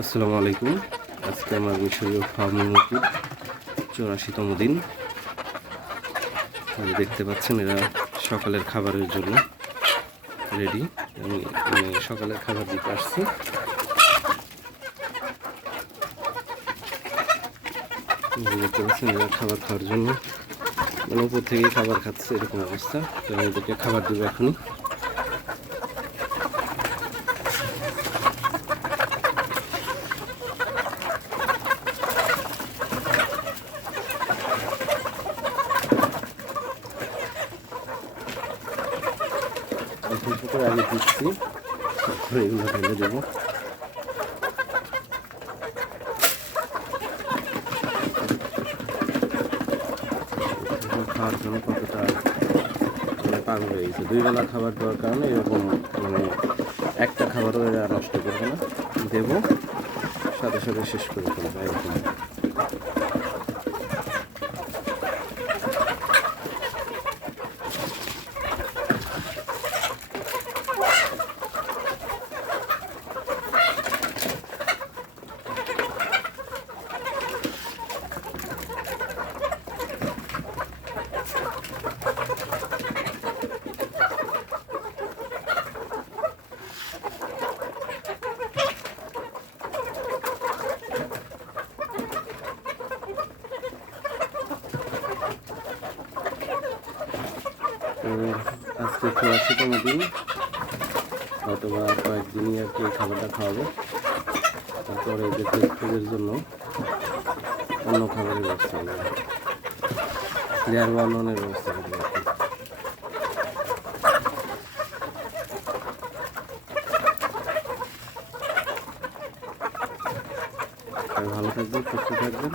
আসসালামু আলাইকুম। আজকে আমার মিশরীয় ফার্ম মুরগির 84তম দিন। দেখতে পাচ্ছেন এরা সকালের খাবারের জন্য রেডি। আমি সকালের খাবার দিতে আসছি। দেখতে পাচ্ছেন এরা খাবার খাওয়ার জন্য উপর থেকেই খাবার খাচ্ছে, এরকম অবস্থা। তো আমি এদেরকে খাবার দেবো এখনই। আগে দিচ্ছি, তারপরে এগুলো ঢেলে দেবো। খাওয়ার জন্য কতটা পাগল হয়ে গেছে। 2 বেলা খাবার দেওয়ার কারণে এরকম একটা খাবারও এরা নষ্ট করবে না, দেবো সাথে সাথে শেষ করে ফেলবে এরকম। আজকে 84তম দিন, অথবা কয়েকদিনই আর কি খাবারটা খাওয়াবো। তারপরে এদের জন্য অন্য খাবারের ব্যবস্থা করবো, লেয়ার বানানোর ব্যবস্থা করবো আর কি। ভালো থাকবেন, সুস্থ থাকবেন।